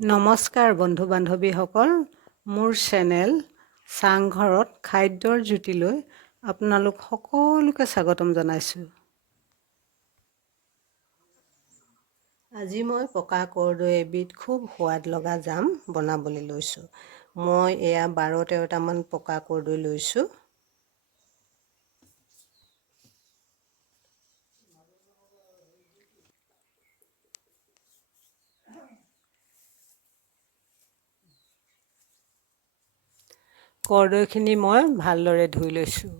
নমস্কাৰ বন্ধু বান্ধৱীসকল, মোৰ চেনেল চাংঘৰত খাদ্যৰ জুতিলৈ আপোনালোক সকলোকে স্বাগতম জনাইছোঁ। আজি মই পকা কৰ্দৈ এবিধ খুব সোৱাদ লগা জাম বনাবলৈ লৈছোঁ। মই এয়া 12-13টামান পকা কৰ্দৈ লৈছোঁ। কৰ্দৈখিনি মই ভালদৰে ধুই লৈছোঁ।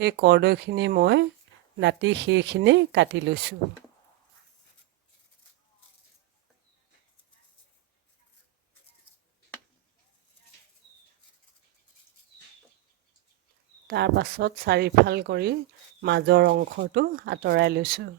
এই কৰ্দৈখিনি মই দাঁতি সেইখিনি কাটি লৈছোঁ। তাৰ পাছত চাৰিফাল কৰি মাজৰ অংশটো আঁতৰাই লৈছোঁ।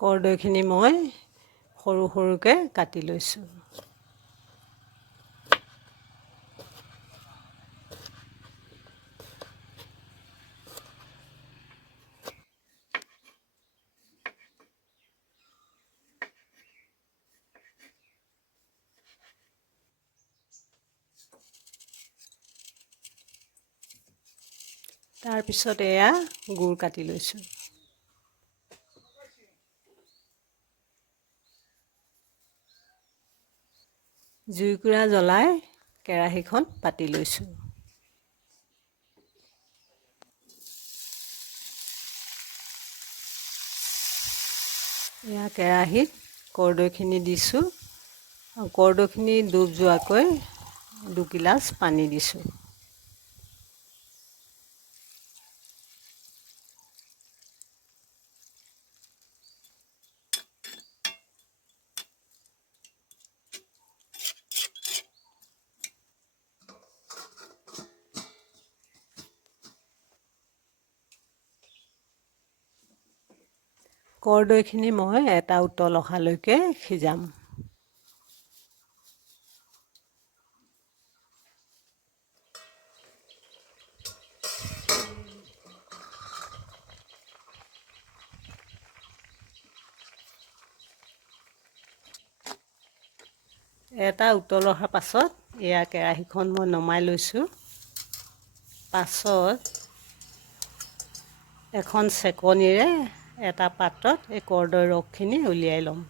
কৰ্দৈখিনি মই সৰু সৰুকৈ কাটি লৈছোঁ। তাৰপিছত এয়া গুড় কাটি লৈছোঁ। জুইকুৰা জ্বলাই কেৰাহীখন পাতি লৈছোঁ। এয়া কেৰাহীত কৰ্দৈখিনি দিছোঁ। কৰ্দৈখিনি ডুব যোৱাকৈ 2 গিলাচ পানী দিছোঁ। কৰ্দৈখিনি মই এটা উতল অহালৈকে সিজাম। এটা উতল অহাৰ পাছত এয়া কেৰাহীখন মই নমাই লৈছোঁ। পাছত এখন চেকনিৰে এটা পাত্ৰত এই কৰ্দৈ ৰসখিনি উলিয়াই ল'ম।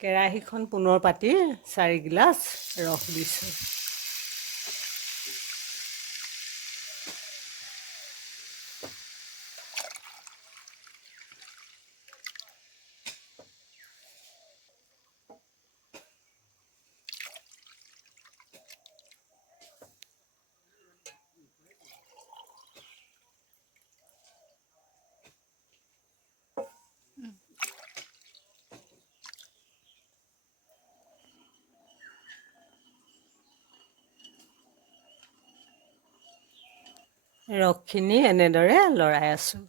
কেৰাহীখন পুনৰ পাতি 4 গিলাচ ৰস দিছোঁ। ৰসখিনি এনেদৰে লৰাই আছোঁ।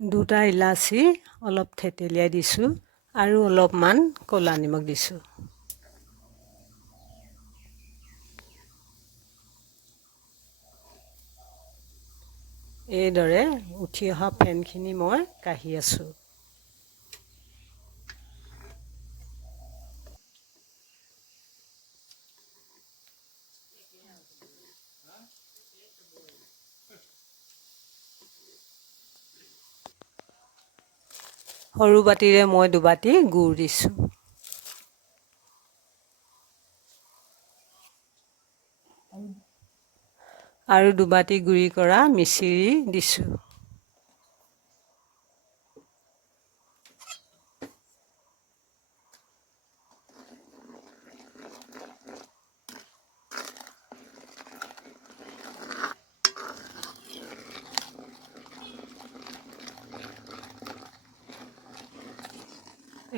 2টা ইলাচি অলপ থেতেলিয়াই দিছোঁ আৰু অলপমান ক'লা নিমখ দিছোঁ। এইদৰে উঠি অহা ফেনখিনি মই কাঢ়ি আছোঁ। সৰু বাতিৰে মই 2 বাতি গুড় দিছোঁ। আৰু 2 বাতি গুড়ি কৰা মিচিৰি দিছোঁ।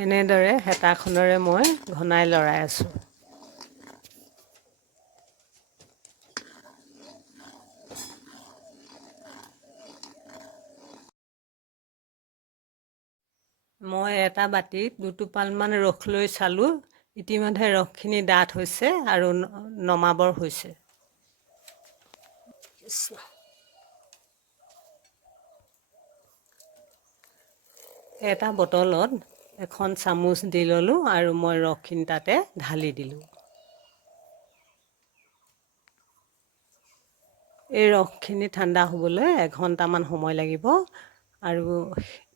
এনেদৰে হেতাখনেৰে মই ঘনাই লৰাই আছোঁ। মই এটা বাতিত 2 টোপালমান ৰস লৈ চালোঁ। ইতিমধ্যে ৰসখিনি ডাঠ হৈছে আৰু নমাবৰ হৈছে। এটা বটলত এখন চামুচ দি ল'লোঁ আৰু মই ৰসখিনি তাতে ঢালি দিলোঁ। এই ৰসখিনি ঠাণ্ডা হ'বলৈ 1 ঘণ্টামান সময় লাগিব আৰু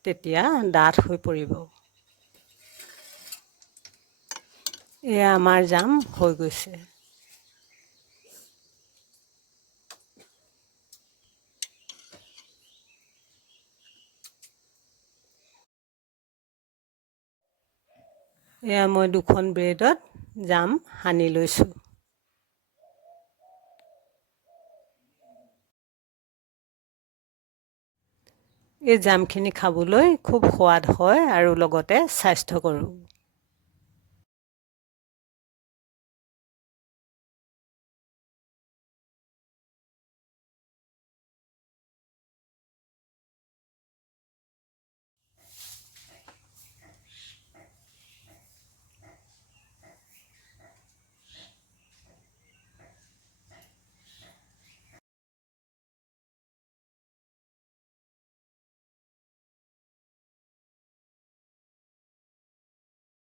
তেতিয়া ডাঠ হৈ পৰিব। এয়া আমাৰ জাম হৈ গৈছে। এয়া মই 2খন ব্ৰেডত জাম সানি লৈছোঁ। এই জামখিনি খাবলৈ খুব সোৱাদ হয় আৰু লগতে স্বাস্থ্যকৰো।